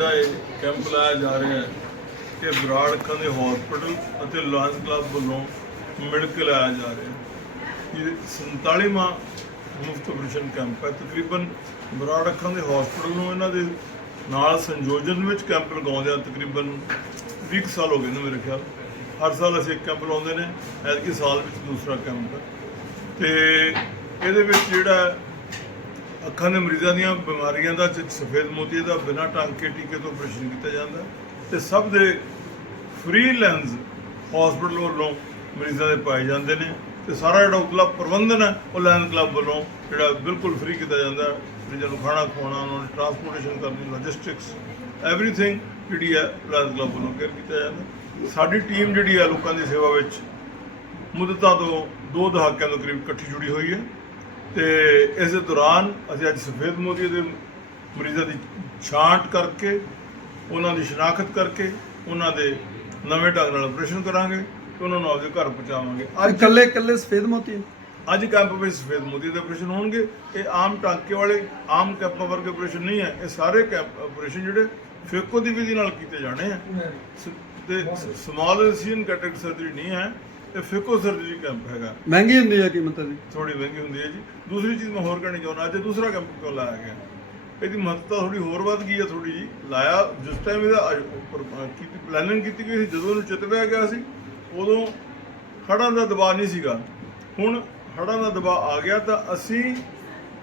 ਜਿਹੜਾ ਇਹ ਕੈਂਪ ਲਾਇਆ ਜਾ ਰਿਹਾ ਹੈ ਇਹ ਬਰਾੜ ਅੱਖਾਂ ਦੇ ਹਸਪੀਟਲ ਅਤੇ ਲਾਇਨਸ ਕਲੱਬ ਵੱਲੋਂ ਮਿਲ ਕੇ ਲਾਇਆ ਜਾ ਰਿਹਾ ਇਹ 47ਵਾਂ ਮੁਫਤ ਆਪਰੇਸ਼ਨ ਕੈਂਪ ਹੈ। ਤਕਰੀਬਨ ਬਰਾੜ ਅੱਖਾਂ ਦੇ ਹਸਪੀਟਲ ਨੂੰ ਇਹਨਾਂ ਦੇ ਨਾਲ ਸੰਯੋਜਨ ਵਿੱਚ ਕੈਂਪ ਲਗਾਉਂਦੇ ਆ ਤਕਰੀਬਨ 20 ਕੁ ਸਾਲ ਹੋ ਗਏ ਨੇ ਮੇਰੇ ਖਿਆਲ। ਹਰ ਸਾਲ ਅਸੀਂ ਇੱਕ ਕੈਂਪ ਲਾਉਂਦੇ ਨੇ। ਐਤਕੀ ਸਾਲ ਵਿੱਚ ਦੂਸਰਾ ਕੈਂਪ ਹੈ। ਤੇ ਇਹਦੇ ਵਿੱਚ ਜਿਹੜਾ ਅੱਖਾਂ ਦੇ ਮਰੀਜ਼ਾਂ ਦੀਆਂ ਬਿਮਾਰੀਆਂ ਦਾ ਚ- ਸਫੇਦ ਮੋਤੀ ਦਾ ਬਿਨਾਂ ਟਾਂਕੇ ਟੀਕੇ ਤੋਂ ਆਪਰੇਸ਼ਨ ਕੀਤਾ ਜਾਂਦਾ। ਹੈ ਤੇ ਸਭ ਦੇ ਫ੍ਰੀ ਲੈਂਸ ਹਸਪੀਟਲ ਵੱਲੋਂ ਮਰੀਜ਼ਾਂ ਦੇ ਪਾਏ ਜਾਂਦੇ ਨੇ। ਤੇ ਸਾਰਾ ਜਿਹੜਾ ਉਤਲਾ ਪ੍ਰਬੰਧਨ ਹੈ, ਉਹ ਲਾਇਨ ਕਲੱਬ ਵੱਲੋਂ ਜਿਹੜਾ ਬਿਲਕੁਲ ਫ੍ਰੀ ਕੀਤਾ ਜਾਂਦਾ। ਹੈ ਮਰੀਜ਼ਾਂ ਨੂੰ ਖਾਣਾ ਖਵਾਉਣਾ, ਉਹਨਾਂ ਨੂੰ ਟਰਾਂਸਪੋਰਟੇਸ਼ਨ ਕਰਨੀ ਲੌਜਿਸਟਿਕਸ ਐਵਰੀਥਿੰਗ ਜਿਹੜੀ ਹੈ ਲਾਇਨ ਕਲੱਬ ਵੱਲੋਂ ਕੇਅਰ ਕੀਤਾ ਜਾਂਦਾ। ਸਾਡੀ ਟੀਮ ਜਿਹੜੀ ਹੈ ਲੋਕਾਂ ਦੀ ਸੇਵਾ ਵਿੱਚ ਮੁੱਦਤਾਂ ਤੋਂ ਦੋ ਦਹਾਕਿਆਂ ਤੋਂ ਕਰੀਬ ਇਕੱਠੀ ਜੁੜੀ ਹੋਈ ਹੈ। ਤੇ ਇਸ ਦੌਰਾਨ ਅਸੀਂ ਅੱਜ ਸਫੇਦ ਮੋਤੀ ਦੇ ਮਰੀਜ਼ਾਂ ਦੀ ਛਾਂਟ ਕਰਕੇ ਉਹਨਾਂ ਦੀ ਸ਼ਨਾਖਤ ਕਰਕੇ ਉਹਨਾਂ ਦੇ ਨਵੇਂ ਢੰਗ ਨਾਲ ਆਪਰੇਸ਼ਨ ਕਰਾਂਗੇ ਤੇ ਉਹਨਾਂ ਨੂੰ ਆਪਦੇ ਘਰ ਪਹੁੰਚਾਵਾਂਗੇ। ਅੱਜ ਇਕੱਲੇ ਇਕੱਲੇ ਸਫੇਦ ਮੋਤੀ ਅੱਜ ਕੈਂਪ ਵਿੱਚ ਸਫੇਦ ਮੋਤੀ ਦੇ ਆਪਰੇਸ਼ਨ ਹੋਣਗੇ। ਇਹ ਆਮ ਟਾਂਕੇ ਵਾਲੇ ਆਮ ਕੈਂਪਾਂ ਵਰਗੇ ਆਪਰੇਸ਼ਨ ਨਹੀਂ ਹੈ। ਇਹ ਸਾਰੇ ਕੈਂਪ ਆਪਰੇਸ਼ਨ ਜਿਹੜੇ ਫੇਕੋ ਦੀ ਵਿਧੀ ਨਾਲ ਕੀਤੇ ਜਾਣੇ ਆ। ਤੇ ਸਮਾਲ ਇਨਸੀਨ ਕੈਟਰੈਕਟ ਸਰਜਰੀ ਨਹੀਂ ਹੈ। ਇਹ ਫੇਕੋ ਸਰਜਰੀ ਕੈਂਪ ਹੈਗਾ। ਮਹਿੰਗੀ ਹੁੰਦੀ ਹੈ ਕੀਮਤ ਦੀ ਥੋੜੀ ਮਹਿੰਗੀ ਹੁੰਦੀ ਹੈ ਜੀ। ਦੂਸਰੀ ਚੀਜ਼ ਮੈਂ ਹੋਰ ਕਹਿਣੀ ਚਾਹੁੰਦਾ ਅੱਜ ਦੂਸਰਾ ਕੈਂਪ ਕਿਉਂ ਲਾਇਆ ਗਿਆ? ਇਹਦੀ ਮਹੱਤਤਾ ਥੋੜੀ ਹੋਰ ਵੱਧ ਗਈ ਹੈ ਥੋੜੀ ਜੀ। ਲਾਇਆ ਜਿਸ ਟਾਈਮ ਇਹਦਾ ਅਜ- ਉੱਪਰ, ਕੀਤੀ ਪਲੈਨਿੰਗ ਕੀਤੀ ਗਈ ਸੀ ਜਦੋਂ ਇਹਨੂੰ ਚਿਤਵਿਆ ਗਿਆ ਸੀ ਉਦੋਂ ਹੜ੍ਹਾਂ ਦਾ ਦਬਾਅ ਨਹੀਂ ਸੀਗਾ। ਹੁਣ ਹੜ੍ਹਾਂ ਦਾ ਦਬਾਅ ਆ ਗਿਆ ਤਾਂ ਅਸੀਂ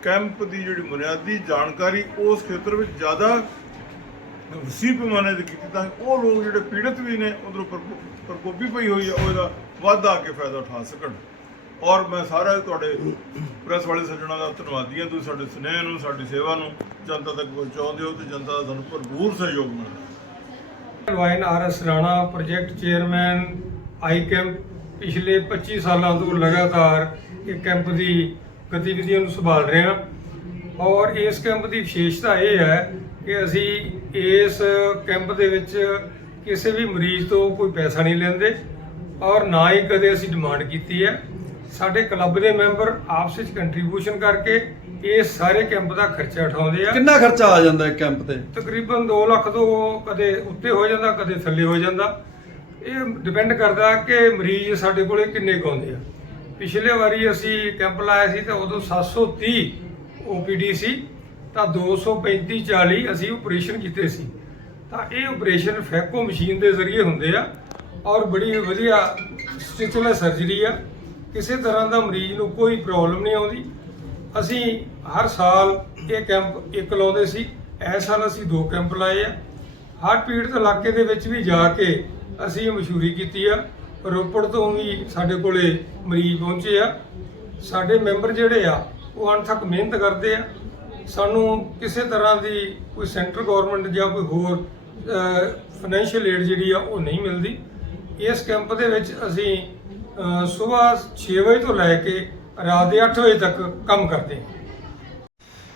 ਕੈਂਪ ਦੀ ਜਿਹੜੀ ਬੁਨਿਆਦੀ ਜਾਣਕਾਰੀ ਉਸ ਖੇਤਰ ਵਿੱਚ ਜ਼ਿਆਦਾ ਵਸੀ ਪੈਮਾਨੇ ਤੇ ਕੀਤੀ, ਤਾਂ ਕਿ ਉਹ ਲੋਕ ਜਿਹੜੇ ਪੀੜਤ ਵੀ ਨੇ, ਉਧਰੋਂ ਪ੍ਰਕੋਪੀ ਪਈ ਹੋਈ ਹੈ ਉਹਦਾ ਇਹਦਾ ਵੱਧ ਆ ਕੇ ਫਾਇਦਾ ਉਠਾ ਸਕਣ। ਔਰ ਮੈਂ ਸਾਰਾ ਤੁਹਾਡੇ ਪ੍ਰੈਸ ਵਾਲੇ ਸੱਜਣਾ ਦਾ ਧੰਨਵਾਦੀ ਹਾਂ, ਤੁਸੀਂ ਸਾਡੇ ਸਨੇਹ ਨੂੰ, ਸਾਡੀ ਸੇਵਾ ਨੂੰ ਜਨਤਾ ਤੱਕ ਪਹੁੰਚਾਉਂਦੇ ਹੋ ਤੇ ਜਨਤਾ ਦਾ ਤੁਹਾਨੂੰ ਭਰਪੂਰ ਸਹਿਯੋਗ ਮਿਲਦਾ ਲਵਾਈਨ R S Rana, project chairman, eye camp ਪਿਛਲੇ 25 ਸਾਲਾਂ ਤੋਂ ਲਗਾਤਾਰ ਇਹ ਕੈਂਪ ਦੀ ਗਤੀਵਿਧੀਆਂ ਨੂੰ ਸੰਭਾਲ ਰਹੇ ਹਾਂ। ਔਰ ਇਸ ਕੈਂਪ ਦੀ ਵਿਸ਼ੇਸ਼ਤਾ ਇਹ ਹੈ ਕਿ ਅਸੀਂ ਇਸ ਕੈਂਪ ਦੇ ਵਿੱਚ ਕਿਸੇ ਵੀ ਮਰੀਜ਼ ਤੋਂ ਕੋਈ ਪੈਸਾ ਨਹੀਂ ਲੈਂਦੇ ਔਰ ਨਾ ਹੀ ਕਦੇ ਅਸੀਂ ਡਿਮਾਂਡ ਕੀਤੀ ਹੈ। ਸਾਡੇ ਕਲੱਬ ਦੇ ਮੈਂਬਰ ਆਪਸ ਵਿੱਚ ਕੰਟਰੀਬਿਊਸ਼ਨ ਕਰਕੇ ਇਸ ਸਾਰੇ ਕੈਂਪ ਦਾ ਖਰਚਾ ਉਠਾਉਂਦੇ ਆ। ਕਿੰਨਾ ਖਰਚਾ ਆ ਜਾਂਦਾ ਹੈ ਕੈਂਪ ਤੇ? ਤਕਰੀਬਨ 2 ਲੱਖ ਤੋਂ ਕਦੇ ਉੱਤੇ ਹੋ ਜਾਂਦਾ ਕਦੇ ਥੱਲੇ ਹੋ ਜਾਂਦਾ। ਇਹ ਡਿਪੈਂਡ ਕਰਦਾ ਕਿ ਮਰੀਜ਼ ਸਾਡੇ ਕੋਲੇ ਕਿੰਨੇ ਕੁ ਆਉਂਦੇ ਆ। ਪਿਛਲੇ ਵਾਰੀ ਅਸੀਂ ਕੈਂਪ ਲਾਇਆ ਸੀ ਤਾਂ ਉਦੋਂ 730 OPD ਸੀ, ਤਾਂ 235 40 ਅਸੀਂ ਆਪਰੇਸ਼ਨ ਕੀਤੇ ਸੀ। ਤਾਂ ਇਹ ਆਪਰੇਸ਼ਨ ਫੈਕੋ ਮਸ਼ੀਨ ਦੇ ਜ਼ਰੀਏ ਹੁੰਦੇ ਆ ਔਰ ਬੜੀ ਵਧੀਆ ਸਟਿਚਲੈਸ ਸਰਜਰੀ ਆ। ਕਿਸੇ ਤਰ੍ਹਾਂ ਦਾ ਮਰੀਜ਼ ਨੂੰ ਕੋਈ ਪ੍ਰੋਬਲਮ ਨਹੀਂ ਆਉਂਦੀ। ਅਸੀਂ ਹਰ ਸਾਲ ਇਹ ਕੈਂਪ ਇੱਕ ਲਾਉਂਦੇ ਸੀ। ਇਸ ਸਾਲ ਅਸੀਂ ਦੋ ਕੈਂਪ ਲਾਏ ਆ। ਹਰ ਪੀੜਤ ਇਲਾਕੇ ਦੇ ਵਿੱਚ ਵੀ ਜਾ ਕੇ ਅਸੀਂ ਇਹ ਮਸ਼ਹੂਰੀ ਕੀਤੀ ਆ। ਰੋਪੜ ਤੋਂ ਵੀ ਸਾਡੇ ਕੋਲੇ ਮਰੀਜ਼ ਪਹੁੰਚੇ ਆ। ਸਾਡੇ ਮੈਂਬਰ ਜਿਹੜੇ ਆ ਉਹ ਅਣਥੱਕ ਮਿਹਨਤ ਕਰਦੇ ਆ। ਸਾਨੂੰ ਕਿਸੇ ਤਰ੍ਹਾਂ ਦੀ ਕੋਈ ਸੈਂਟਰ ਗਵਰਨਮੈਂਟ ਜਾਂ ਕੋਈ ਹੋਰ ਫਾਈਨੈਂਸ਼ੀਅਲ ਏਡ ਜਿਹੜੀ ਆ ਉਹ ਨਹੀਂ ਮਿਲਦੀ। ਇਸ ਕੈਂਪ ਦੇ ਵਿੱਚ ਅਸੀਂ ਸਵੇਰ 6 ਵਜੇ ਤੋਂ ਲੈ ਕੇ ਰਾਤ ਦੇ 8 ਵਜੇ ਤੱਕ ਕੰਮ ਕਰਦੇ ਹਾਂ।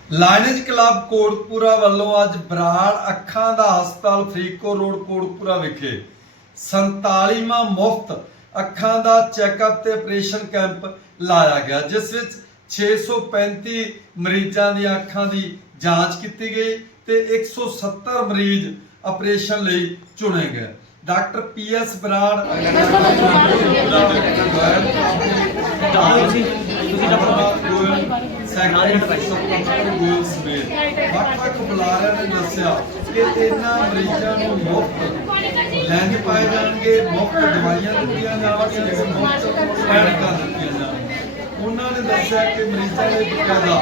ਲਾਇਨਜ ਕਲੱਬ ਕੋਟਪੂਰਾ ਵੱਲੋਂ ਅੱਜ ਬਰਾੜ ਅੱਖਾਂ ਦਾ ਹਸਪਤਾਲ ਫਰੀਕੋ ਰੋਡ ਕੋਟਪੂਰਾ ਵਿਖੇ 47ਵਾਂ ਮੁਫਤ ਅੱਖਾਂ ਦਾ ਚੈੱਕਅਪ ਤੇ ਆਪਰੇਸ਼ਨ ਕੈਂਪ ਲਾਇਆ ਗਿਆ, ਜਿਸ ਵਿੱਚ 635 ਮਰੀਜ਼ਾਂ ਦੀਆਂ ਅੱਖਾਂ ਦੀ ਜਾਂਚ ਕੀਤੀ ਗਈ ਤੇ 170 ਮਰੀਜ਼ ਆਪਰੇਸ਼ਨ ਲਈ ਚੁਣੇ ਗਏ। ਡਾਕਟਰ ਪੀ ਐਸ ਬਰਾੜ ਗੋਲ ਸਮੇਤ ਵੱਖ ਵੱਖ ਬੁਲਾਰਿਆਂ ਨੇ ਦੱਸਿਆ ਕਿ ਇਹਨਾਂ ਮਰੀਜ਼ਾਂ ਨੂੰ ਮੁਫਤ ਲੈਂਜ ਪਾਏ ਜਾਣਗੇ ਮੁਫਤ ਦਵਾਈਆਂ ਦਿੱਤੀਆਂ ਜਾਣਗੀਆਂ ਤੇ ਮੁਫਤ ਐਨਕਾਂ ਦਿੱਤੀਆਂ ਜਾਣਗੀਆਂ। ਨੇ ਦੱਸਿਆ ਕਿ ਮਰੀਜ਼ਾਂ ਦੇ ਬਕਾਇਦਾ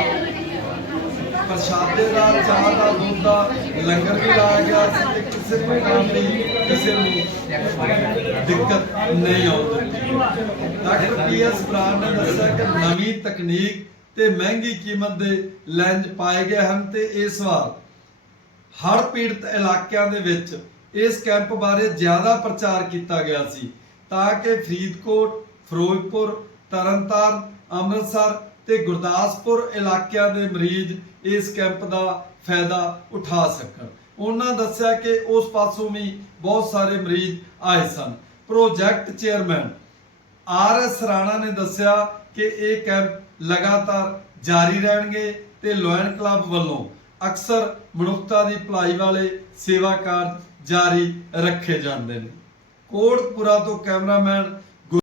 ਪ੍ਰਸ਼ਾਦੇ ਦਾ, ਚਾਹ ਦਾ, ਦੁੱਧ ਦਾ, ਲੰਗਰ ਵੀ ਲਾਇਆ ਗਿਆ ਸੀ ਤੇ ਕਿਸੇ ਪ੍ਰਕਾਰ ਦੀ, ਕਿਸੇ ਨੂੰ ਦਿੱਕਤ ਨਹੀਂ ਆਉਂਦੀ ਡਾਕਟਰ ਪੀ ਬਰਾੜ ਨੇ ਦੱਸਿਆ ਕਿ ਨਵੀਂ ਤਕਨੀਕ ਤੇ ਮਹਿੰਗੀ ਕੀਮਤ ਦੇ ਲੈਂਜ ਪਾਏ ਗਏ ਹਨ ਤੇ ਇਸ ਵਾਰ ਹੜ੍ਹ ਪੀੜਤ ਇਲਾਕਿਆਂ ਦੇ ਵਿੱਚ ਇਸ ਕੈਂਪ ਬਾਰੇ ਜ਼ਿਆਦਾ ਪ੍ਰਚਾਰ ਕੀਤਾ ਗਿਆ ਸੀ ਤਾਂ ਕਿ ਫਰੀਦਕੋਟ, ਫਿਰੋਜ਼ਪੁਰ ਤਰਨਤਾਰਨ, ਅੰਮ੍ਰਿਤਸਰ ਤੇ ਗੁਰਦਾਸਪੁਰ ਇਲਾਕਿਆਂ ਦੇ ਮਰੀਜ਼ ਇਸ ਕੈਂਪ ਦਾ ਫਾਇਦਾ ਉਠਾ ਸਕਣ। ਉਹਨਾਂ ਦੱਸਿਆ ਕਿ ਉਸ ਪਾਸੋਂ ਵੀ ਬਹੁਤ ਸਾਰੇ ਮਰੀਜ਼ ਆਏ ਸਨ। Project chairman R S Rana ਨੇ ਦੱਸਿਆ ਕਿ ਇਹ ਕੈਂਪ ਲਗਾਤਾਰ ਜਾਰੀ ਰਹਿਣਗੇ ਤੇ ਲੋਇਨ ਕਲੱਬ ਵੱਲੋਂ ਅਕਸਰ ਮਨੁੱਖਤਾ ਦੀ ਭਲਾਈ ਵਾਲੇ ਸੇਵਾ ਕਾਰਜ ਜਾਰੀ ਰੱਖੇ ਜਾਂਦੇ ਨੇ। ਕੋਟਪੁਰਾ ਤੋਂ ਕੈਮਰਾਮੈਨ